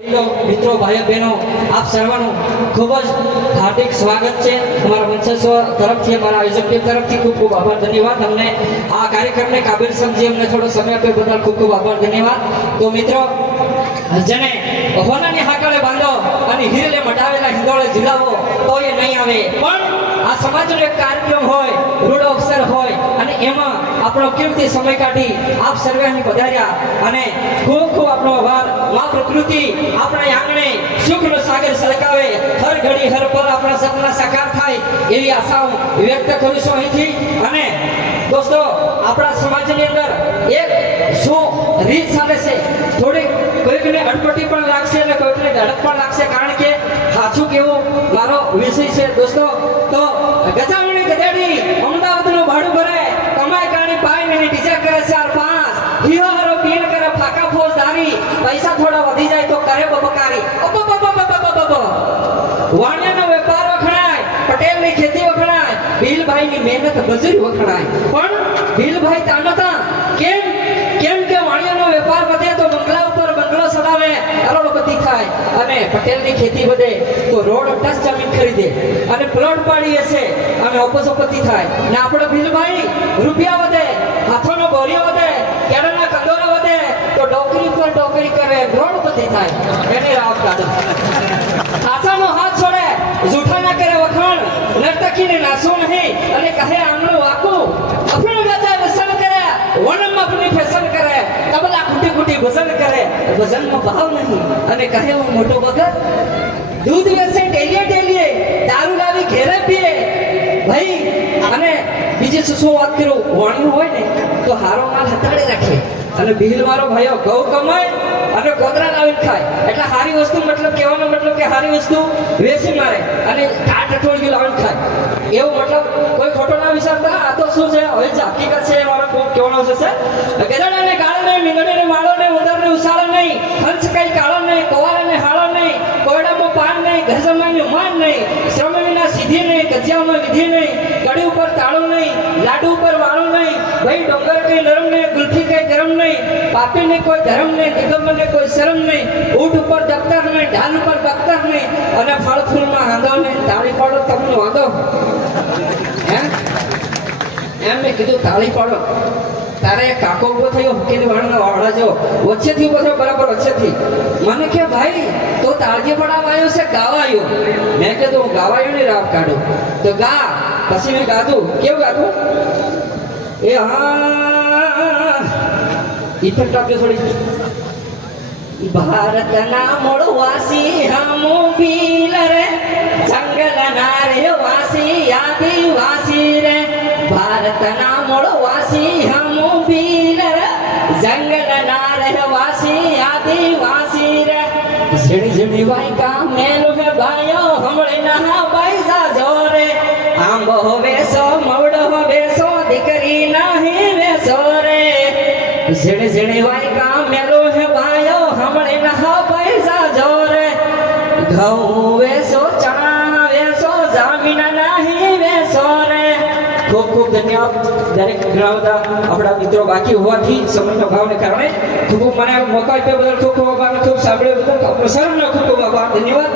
મિત્રો ભાઈઓ બહેનો આપ સર્વનું ખૂબ જ હાર્દિક સ્વાગત છે અમારા મંચસ્વ તરફથી અમારા આયોજક ટીમ તરફથી ખૂબ ખૂબ આભાર ધન્યવાદ અમને આ કાર્યક્રમને કાબિલ સમજી અમને થોડો સમય આપ્યો બદલ ખૂબ ખૂબ આભાર ધન્યવાદ તો મિત્રો જેને હોનાની હાકળે બાંધો અને હીરલે મટાવેલા હિંદોળે ઝુલાવો તો એ નહીં આવે પણ આ સમાજનો એક કાર્યક્રમ હોય રૂડ અવસર હોય અને એમાં આપણો કિંમતી સમય કાઢી આપ સર્વે અહીં પધાર્યા અને ખૂબ ખૂબ આપણો આભાર મા પ્રકૃતિ આપણા આંગણે સુખનો સાગર સલકાવે હર ઘડી હર પલ આપણા સપના સાકાર થાય એવી આશાઓ વ્યક્ત કરું છું અહીંથી અને દોસ્તો આપણા સમાજની અંદર એક શું રીત ચાલે છે થોડીક કોઈકને અટપટી પણ લાગશે અને કોઈકને ધડક પણ લાગશે કારણ કે સાચું કેવું મારો વિષય છે દોસ્તો તો ગજામણી ગધેડી અમદાવાદનું ભાડું ભરે કમાઈ કાણી પાઈ ને ડીજે કરે 4-5 હિયો પીણ કરે ફાકા ફોજદારી પૈસા થોડા વધી જાય તો કરે બબકારી વાણિયાનો વેપાર વખણાય પટેલની ખેતી વખણાય ભીલભાઈની મહેનત મજૂરી વખણાય પણ ભીલભાઈ તાનતા કેમ કે વાણિયાનો વેપાર વધે તો બંગલા ઉપર બંગલો સડાવે કરોડપતિ થાય અને પટેલની ખેતી વધે તો રોડ 10 જમીન ખરીદે અને પ્લોટ પાડી હશે અને ઓપોસોપતિ થાય ને આપણો ભીલભાઈ રૂપિયા વધે હાથોનો બોરિયો વધે કેળાના કંદોરા વધે તો ડોકરી પર ડોકરી કરે રોડપતિ થાય એને રાવ કાઢો હાથાનો હાથ છોડે જૂઠા ના કરે વખાણ નર્તકીને નાસો નહીં અને કહે આંગણું વાકું અફણ ગાતા વસન કરે વનમ આપની ફેશન કરે તબલા કુટી કુટી ભજન કરે ભજનમાં ભાવ નહીં અને કહે હું મોટો વગર દૂધ વેચે ડેલીએ દારૂ લાવી ઘેરે પીએ ભાઈ અને બીજી શું વાત કરું વાણિયું હોય ને તો હારો માલ હતાડે રાખે અને ભીલ મારો ભાઈઓ ઘઉં કમાય અને કોતરા લાવીને ખાય એટલે હારી વસ્તુ મતલબ કહેવાનો મતલબ કે હારી વસ્તુ વેચી મારે અને કાટ અઠવાડિયું લાવીને ખાય એવું મતલબ કોઈ ખોટો ના વિચારતા આ તો શું છે હવે હકીકત છે મારો ખૂબ કહેવાનો છે ગધેડાને ગાળો નહીં મીંગડીને માળો નહીં ઉદરને ઉસાળો નહીં હંસ કઈ કાળો નહીં કવારાને હાળો નહીં કોયડામાં પાન નહીં ઘરજમાની માન નહીં શ્રમ વિના સીધી નહીં કજિયામાં વિધિ નહીં કડી ઉપર તાળો નહીં લાડુ ઉપર વાળો નહીં ભાઈ ડોંગર કઈ નરમ નહીં ગુલ્ફી કઈ ગરમ નહીં પાપીને કોઈ ધર્મ નહીં દિગંબરને કોઈ શરમ નહીં ઊંટ ઉપર દફતર નહીં ઢાલ ઉપર દફતર નહીં અને ફળ ફૂલમાં હાંધો નહીં તાળી પાડો તમને વાંધો એમ મેં કીધું તાળી પાડો તારે કાકો ઉભો થયો હકેલી વાળાના વાળા જો વચ્ચેથી ઉભો થયો બરાબર વચ્ચેથી મને કે ભાઈ તો તાળજી પડાવવા આવ્યો છે ગાવા આવ્યો મેં કીધું હું ગાવા આવ્યો ને રાપ કાઢું તો ગા પછી મેં ગાધું કેવું ગાધું એ હા ઇફેક્ટ આપ્યો થોડી ભારતના મૂળવાસી હમુ ભીલ રે જંગલના રે વાસી આદિવાસી રે ભારતના મૂળવાસી હમુ ભીલ રે જંગલના રે વાસી આદિવાસી રે ઝીણી ઝીણી વાયકા મેલું હે ભાઈઓ હમણે ના પૈસા જોરે આંબો વેસો મવડો વેસો દીકરી નહીં વેસો રે ઝીણી ઝીણી વાયકા મેલું હે ભાઈઓ હમણે ના પૈસા જોરે ઘઉં વેસો ચણા વેસો જામીન નહીં વેસો રે ખૂબ ખૂબ ધન્યવાદ દરેક ઘણા બધા આપણા મિત્રો બાકી હોવાથી સમયનો ભાવને કારણે ખૂબ મને મોકો આપ્યો બદલ ખૂબ ખૂબ આભાર ખૂબ સાંભળ્યો બદલ આપણો સર્વનો ખૂબ ખૂબ આભાર ધન્યવાદ